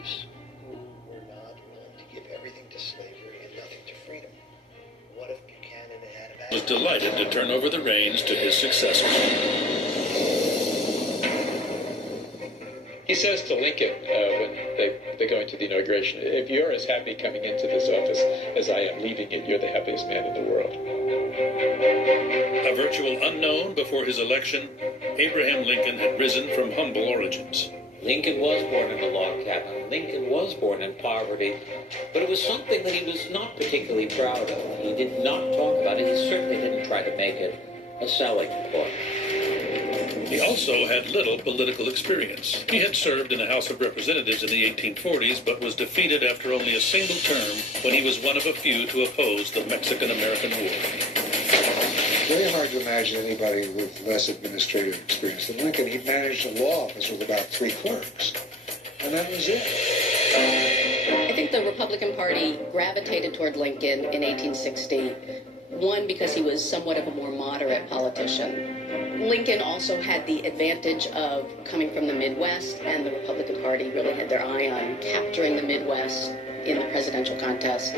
those who were not willing to give everything to slavery and nothing to freedom. What if Buchanan had a was delighted to turn over the reins to his successor. He says to Lincoln when they go into the inauguration, if you're as happy coming into this office as I am leaving it, you're the happiest man in the world. A virtual unknown before his election, Abraham Lincoln had risen from humble origins. Lincoln was born in a log cabin. Lincoln was born in poverty, but it was something that he was not particularly proud of. He did not talk about it. He certainly didn't try to make it a selling point. He also had little political experience. He had served in the House of Representatives in the 1840s, but was defeated after only a single term when he was one of a few to oppose the Mexican-American War. Very hard to imagine anybody with less administrative experience than Lincoln. He managed a law office with about 3 clerks, and that was it. I think the Republican Party gravitated toward Lincoln in 1860, one, because he was somewhat of a more moderate politician. Lincoln also had the advantage of coming from the Midwest, and the Republican Party really had their eye on capturing the Midwest in the presidential contest.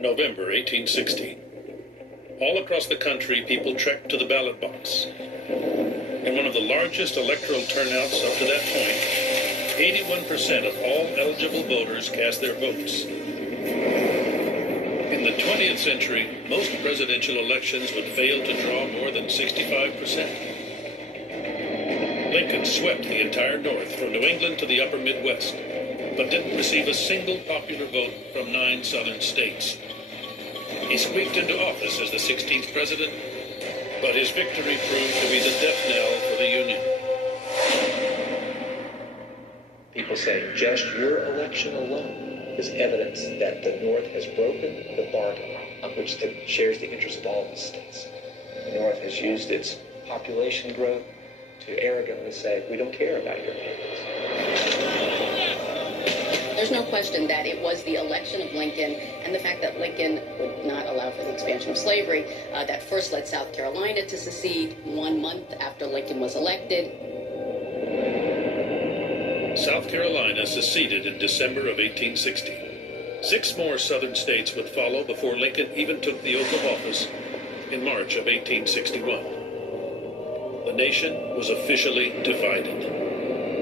November 1860. All across the country, people trekked to the ballot box. In one of the largest electoral turnouts up to that point, 81% of all eligible voters cast their votes. In the 20th century, most presidential elections would fail to draw more than 65%. Lincoln swept the entire North from New England to the upper Midwest, but didn't receive a single popular vote from 9 southern states. He squeaked into office as the 16th president, but his victory proved to be the death knell for the Union. People say just your election alone is evidence that the North has broken the bargain on which it shares the interests of all the states. The North has used its population growth to arrogantly say, we don't care about your opinions. There's no question that it was the election of Lincoln and the fact that Lincoln would not allow for the expansion of slavery that first led South Carolina to secede 1 month after Lincoln was elected. South Carolina seceded in December of 1860. 6 more southern states would follow before Lincoln even took the oath of office in March of 1861. The nation was officially divided.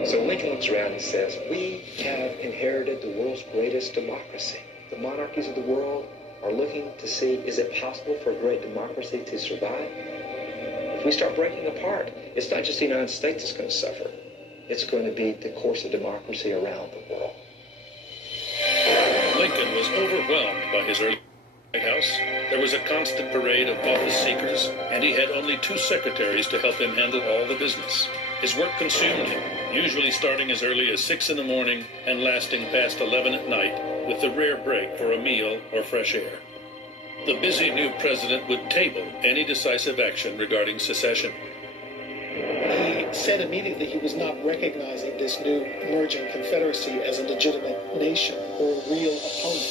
So Lincoln looks around and says, we have inherited the world's greatest democracy. The monarchies of the world are looking to see, is it possible for a great democracy to survive? If we start breaking apart, it's not just the United States that's going to suffer. It's going to be the course of democracy around the world. Lincoln was overwhelmed by his early White House. There was a constant parade of office seekers, and he had only 2 secretaries to help him handle all the business. His work consumed him, usually starting as early as 6 in the morning and lasting past 11 at night, with the rare break for a meal or fresh air. The busy new president would table any decisive action regarding secession. He said immediately he was not recognizing this new emerging confederacy as a legitimate nation or a real opponent.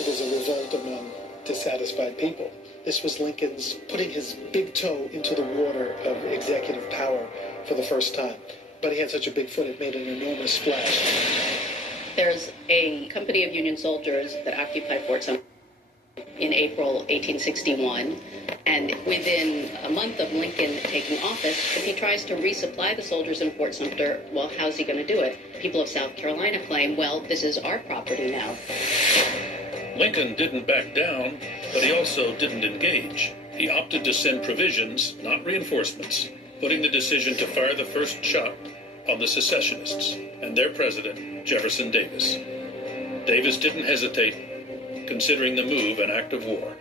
It was a revolt among dissatisfied people. This was Lincoln's putting his big toe into the water of executive power for the first time. But he had such a big foot, it made an enormous splash. There's a company of Union soldiers that occupied Fort Sumter in April 1861, and within a month of Lincoln taking office, if he tries to resupply the soldiers in Fort Sumter, well, how's he going to do it? People of South Carolina claim, well, this is our property now. Lincoln didn't back down, but he also didn't engage. He opted to send provisions, not reinforcements, putting the decision to fire the first shot on the secessionists and their president, Jefferson Davis. Davis didn't hesitate, considering the move an act of war.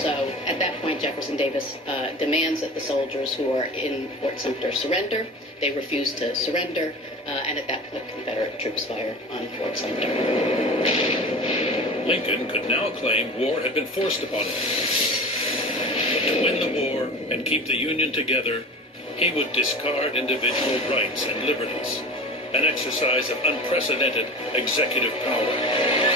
So at that point, Jefferson Davis demands that the soldiers who are in Fort Sumter surrender. They refuse to surrender, and at that point, Confederate troops fire on Fort Sumter. Lincoln could now claim war had been forced upon him. But to win the war and keep the Union together, he would discard individual rights and liberties, an exercise of unprecedented executive power.